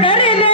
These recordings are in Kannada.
தரலே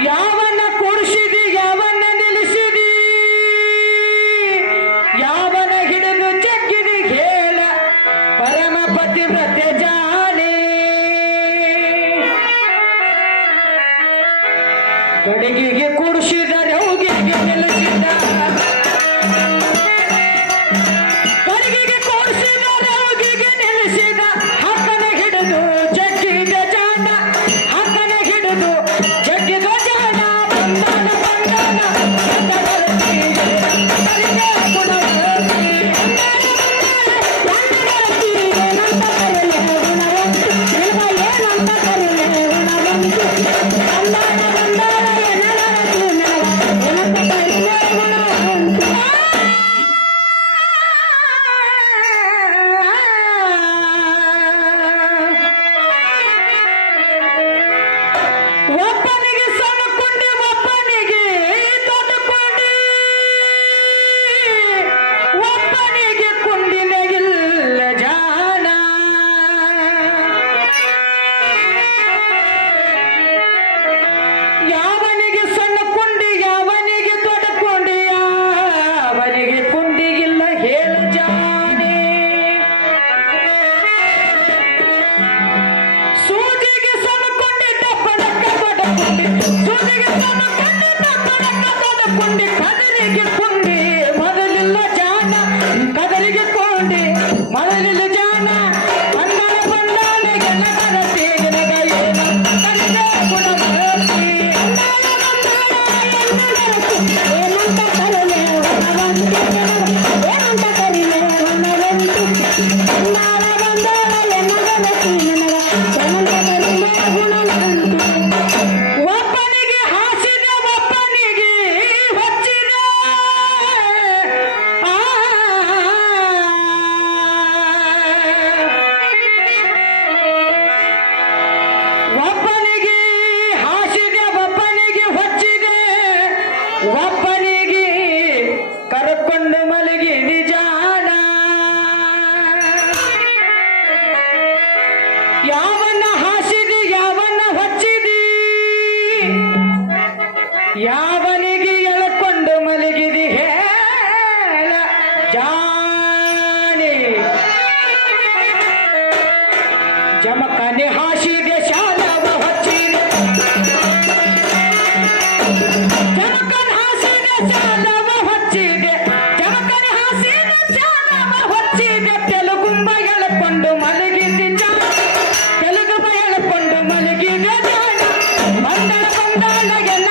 ಯಾವ ಜಮಕನೆ ಹಾಸಿದೆ ಶಾಲವ ಹಚ್ಚಿದೆ ಜಮಕನ ಹಾಸಿದೆ ಶಾಲವ ಹಚ್ಚಿದೆ ಜಮಕನ ಹಾಸಿದೆ ಶಾಲವ ಹಚ್ಚಿದೆ ತೆಲುಗುಂಬ ಎಳಕೊಂಡು ಮಲಗಿದೆ ತೆಲುಗುಂಬ ಎಳಕೊಂಡು ಮಲಗಿದೆ ಬಂದಳ ಬಂದಳ ಎಲ್ಲ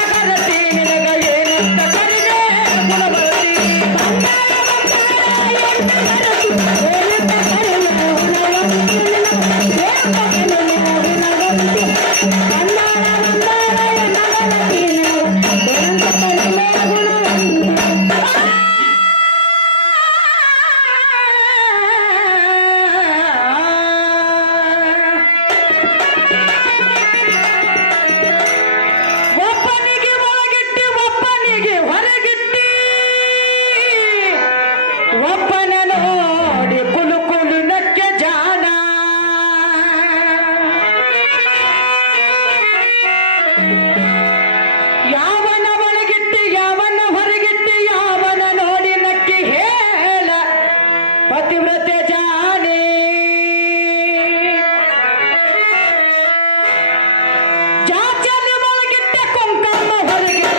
ಜಾಜನ ಮೊಳಗಿಟ್ಟ ಕೊಂಕಮ್ಮ ಹೊರಗೆ.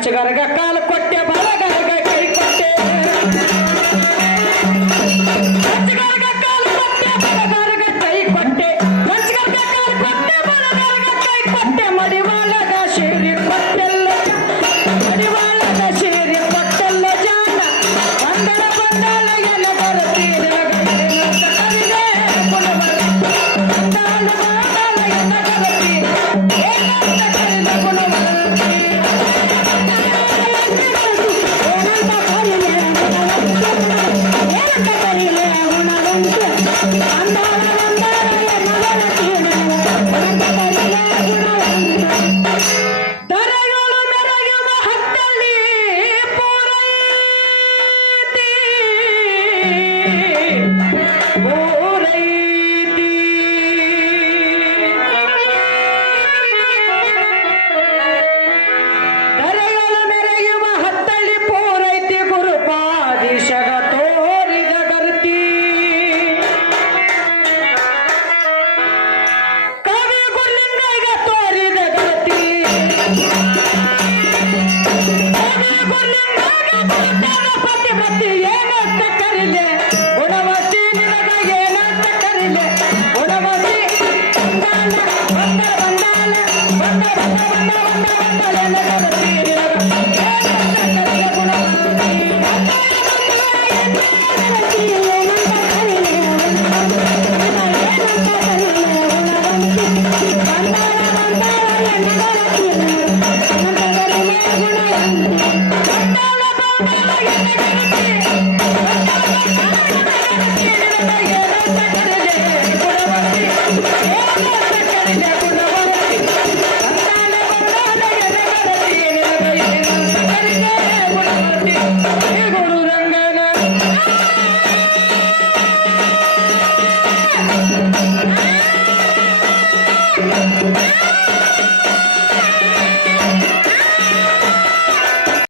ಕಂಚಗರಗ ಕಾಲ ಕೊಟ್ಟೆ ಬಲಗಾರ கொண்டாடுவோம் ಕವಿ ಗುಲ್ಲಿಂಗ ಪತಿ